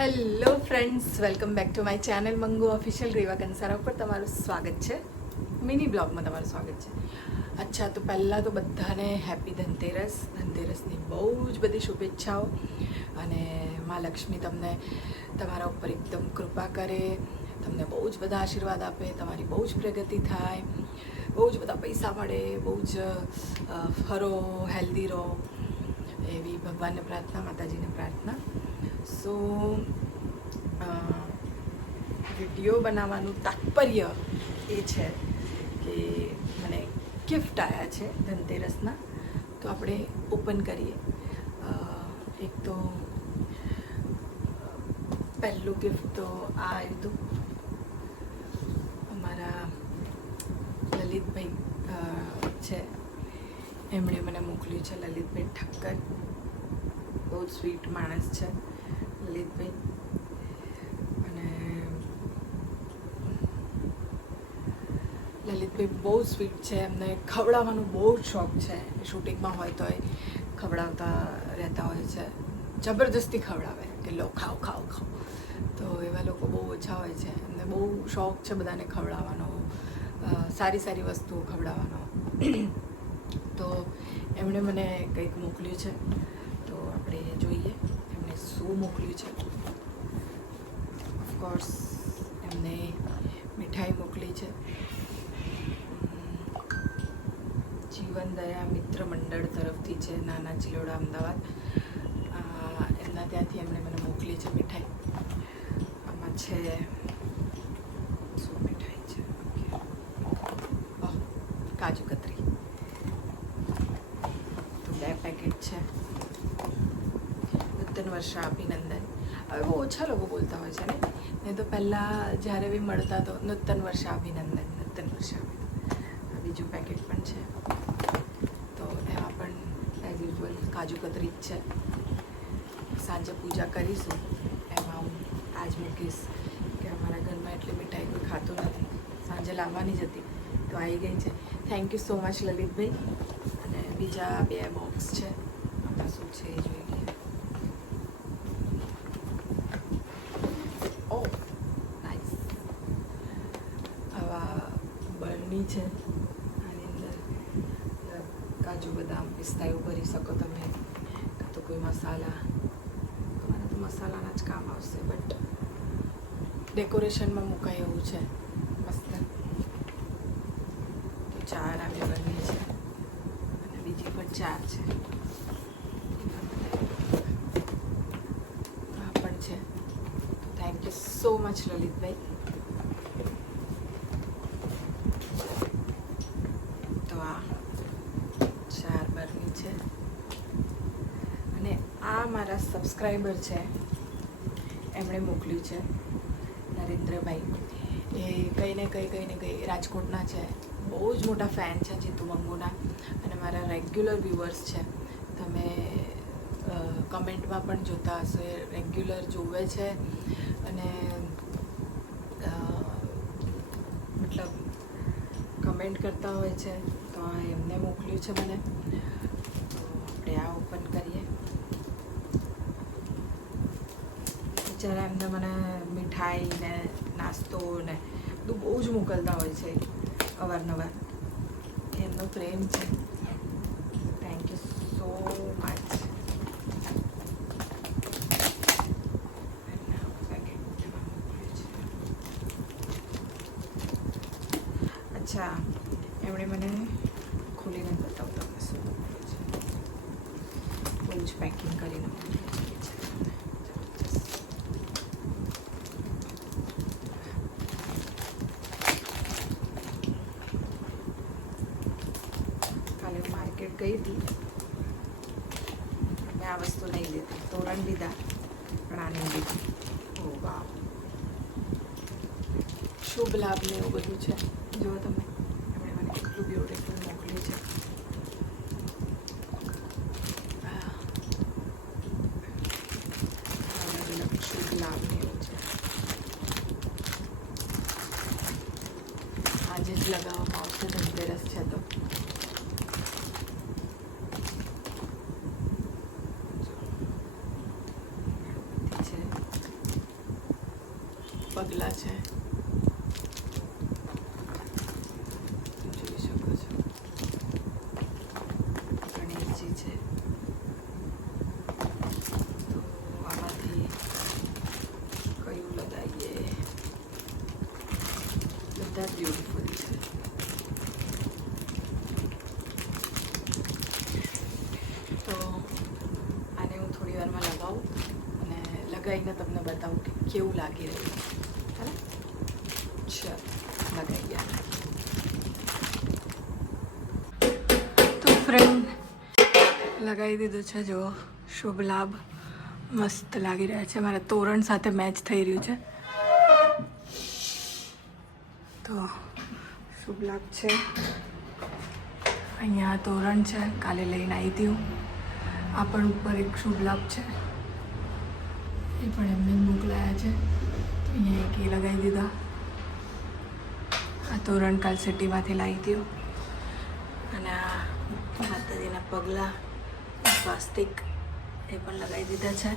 Hello friends, welcome back to my channel મંગુ official Reva Kansara ઉપર તમારું સ્વાગત છે. મિની બ્લોગમાં તમારું સ્વાગત છે. અચ્છા, તો પહેલાં તો બધાને હેપી ધનતેરસ. ધનતેરસની બહુ જ બધી શુભેચ્છાઓ અને મા લક્ષ્મી તમને તમારા ઉપર એકદમ કૃપા કરે, તમને બહુ જ બધા આશીર્વાદ આપે, તમારી બહુ જ પ્રગતિ થાય, બહુ જ બધા પૈસા મળે, બહુ જ ફરો, હેલ્ધી રહો, એવી ભગવાનને પ્રાર્થના, માતાજીને પ્રાર્થના. સો વિડીયો બનાવવાનું તાત્પર્ય એ છે કે મને ગિફ્ટ આવ્યા છે ધનતેરસના, તો આપણે ઓપન કરીએ. એક તો પહેલું ગિફ્ટ તો આ આવ્યું હતું અમારા લલિતભાઈ છે, એમણે મને મોકલ્યું છે. લલિતભાઈ ઠક્કર, બહુ જ સ્વીટ માણસ છે લલિતભાઈ. અને લલિતભાઈ બહુ સ્વીટ છે, એમને ખવડાવવાનો બહુ જ શોખ છે. શૂટિંગમાં હોય તો એ ખવડાવતા રહેતા હોય છે, જબરજસ્તી ખવડાવે કે લો ખાઓ ખાઓ ખાઓ. તો એવા લોકો બહુ ઓછા હોય છે, એમને બહુ શોખ છે બધાને ખવડાવવાનો, સારી સારી વસ્તુઓ ખવડાવવાનો. તો એમણે મને કંઈક મોકલ્યું છે, તો આપણે જોઈએ એમણે શું મોકલ્યું છે. ઓફકોર્સ એમને મીઠાઈ મોકલી છે. જીવન દયા મિત્ર મંડળ તરફથી છે, નાના ચિલોડા, અમદાવાદ. એમના ત્યાંથી એમણે મને મોકલી છે મીઠાઈ. આમાં છે શું મીઠાઈ છે? કાજુ કતરી. તો 2 પેકેટ છે. નૂતન વર્ષા અભિનંદન. હવે બહુ ઓછા લોકો બોલતા હોય છે ને, નહીં તો પહેલાં જ્યારે બી મળતા તો નૂતન વર્ષા અભિનંદન, નૂતન વર્ષા અભિનંદન. આ બીજું પેકેટ પણ છે. તો એમાં પણ એઝ યુઝ્યુઅલ કાજુ કતરી જ છે. સાંજે પૂજા કરીશું એમાં હું આજ મૂકીશ કે અમારા ઘરમાં એટલી મીઠાઈ કોઈ ખાતું નથી. સાંજે લાવવાની જ હતી તો આવી ગઈ છે. Thank you so much Lalitbhai. અને બીજા 2 બોક્સ છે, આમાં શું છે એ જોઈ લઈએ. ઓ નાઇસ, આવા બરણી છે. આની અંદર કાજુ બદામ પિસ્તા એવું ભરી શકો તમે, કાં તો કોઈ મસાલા. તમારે તો મસાલાના જ કામ આવશે, બટ ડેકોરેશનમાં મુકાય એવું છે મસ્ત. તો 4 આવી બની છે અને બીજી પણ 4 છે. આ પણ છે. તો thank you so much Lalitbhai. તો આ 4 બરની છે. અને આ મારા સબસ્ક્રાઈબર છે, એમણે મોકલ્યું છે, નરેન્દ્રભાઈ. એ કંઈ ને કંઈ રાજકોટના છે, બહુ જ મોટા ફેન છે જીતુ મંગુના, અને મારા રેગ્યુલર વ્યુઅર્સ છે. તમે કમેન્ટમાં પણ જોતા હશો, એ રેગ્યુલર જોવે છે અને મતલબ કમેન્ટ કરતા હોય છે. તો એમને મોકલ્યું છે મને. તો આપણે આ ઓપન કરીએ. બિચારા એમને મને મીઠાઈ ને નાસ્તો ને બધું બહુ જ મોકલતા હોય છે અવારનવાર. એમનો પ્રેમ છે. Thank you so much. અચ્છા, એમણે મને ખોલીને બતાવતા હશે, બહુ જ પેકિંગ કરીને મોકલી છે. કાલે હું માર્કેટ ગઈ હતી, મેં આ વસ્તુ નહીં લીધી. તોરણ લીધા પણ આ નહીં લીધી. ઓ વાવ, શુભ લાભ ને એવું બધું છે. જુઓ તમે, એમણે મને કેટલું બ્યુટીફુલ મોકલ્યું છે. શુભ લાભ ને એવું છે. આજે જ લગાવવામાં આવશે, ધનતેરસ છે તો. છે પગલાં છે, જોઈ શકો છો. ગણેશજી છે. તો આમાંથી કયું લગાવીએ? બધા બ્યુટીફુલ છે. તો આને હું થોડી વારમાં લગાવું અને લગાવીને તમને બતાવું કે કેવું લાગી રહ્યું છે. ચાલો લગાવી આને. તો ફ્રેન્ડ લગાવી દીધું છે. જો શુભ લાભ મસ્ત લાગી રહ્યા છે. મારા તોરણ સાથે મેચ થઈ રહ્યું છે. તો શુભ લાભ છે. અહીંયા તોરણ છે, કાલે લઈને આવી હતી હું. આ પણ ઉપર એક શુભ લાભ છે, એ પણ એમને મોકલાયા છે. તો અહીંયા એક એ લગાવી દીધા. આ તોરણ કાલ સિટીમાંથી લાવી હતી અને આ માતાજીના પગલાં સ્વાસ્તિક એ પણ લગાવી દીધા છે.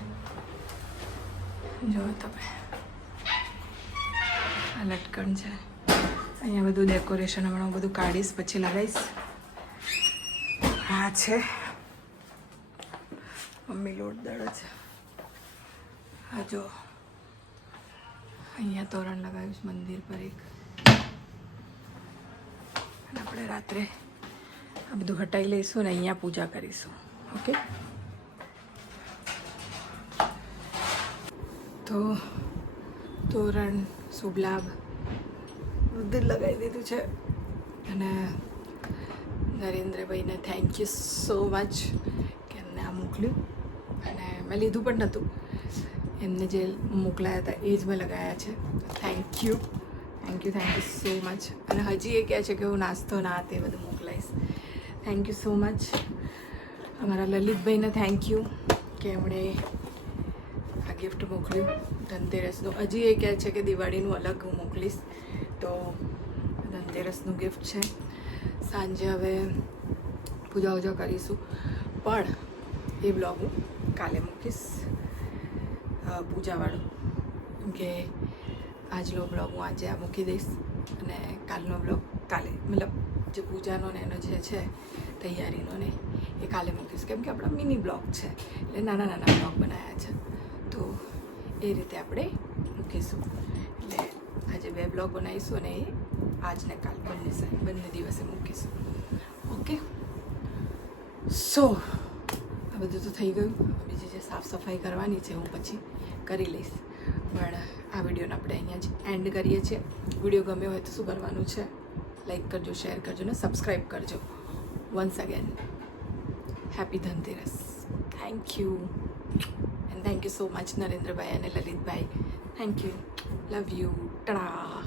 જો તમે આ લટકણ છે. અહીંયા બધું ડેકોરેશન હમણાં હું બધું કાઢીશ, પછી લગાવીશ. આ છે મમ્મી લોટ દળે છે. હા જો અહીંયા તોરણ લગાવ્યું છે મંદિર પર એક. અને આપણે રાત્રે આ બધું હટાવી લઈશું ને અહીંયા પૂજા કરીશું. ઓકે, તો તોરણ શુભ લાભ બધું લગાવી દીધું છે. અને નરેન્દ્રભાઈને થેન્ક યુ સો મચ કે એમને આ મોકલ્યું. અને મેં લીધું પણ નહોતું, એમને જે મોકલાયા હતા એ જ મેં લગાવ્યા છે. Thank you so much. અને હજી એ કહે છે કે હું નાસ્તો ના તે બધું મોકલાવીશ. Thank you so much. અમારા લલિતભાઈને થેન્ક યુ કે એમણે આ ગિફ્ટ મોકલ્યું ધનતેરસનું. હજી એ કહે છે કે દિવાળીનું અલગ હું મોકલીશ. તો ધનતેરસનું ગિફ્ટ છે. સાંજે હવે પૂજા ઉજા કરીશું, પણ એ બ્લોગ હું કાલે મૂકીશ પૂજાવાળું. કેમ કે આજનો બ્લોગ હું આજે આ મૂકી દઈશ અને કાલનો બ્લોગ કાલે, મતલબ જે પૂજાનો ને એનો જે છે તૈયારીનો ને એ કાલે મૂકીશ. કેમ કે આપણા મિની બ્લોગ છે, એટલે નાના નાના બ્લોગ બનાવ્યા છે. તો એ રીતે આપણે મૂકીશું. એટલે આજે 2 બ્લોગ બનાવીશું અને એ આજને કાલ બંને દિવસે મૂકીશું. ઓકે, સો આ બધું તો થઈ ગયું. બીજી જે સાફ સફાઈ કરવાની છે હું પછી કરી લઈશ. પણ આ વિડીયોને આપણે અહીંયા જ એન્ડ કરીએ છીએ. વિડીયો ગમ્યો હોય તો શું કરવાનું છે? લાઈક કરજો, શેર કરજો ને સબસ્ક્રાઈબ કરજો. Once again happy Dhanteras. Thank you and thank you so much Narendrabhai અને Lalitbhai. Thank you, love you, ટા.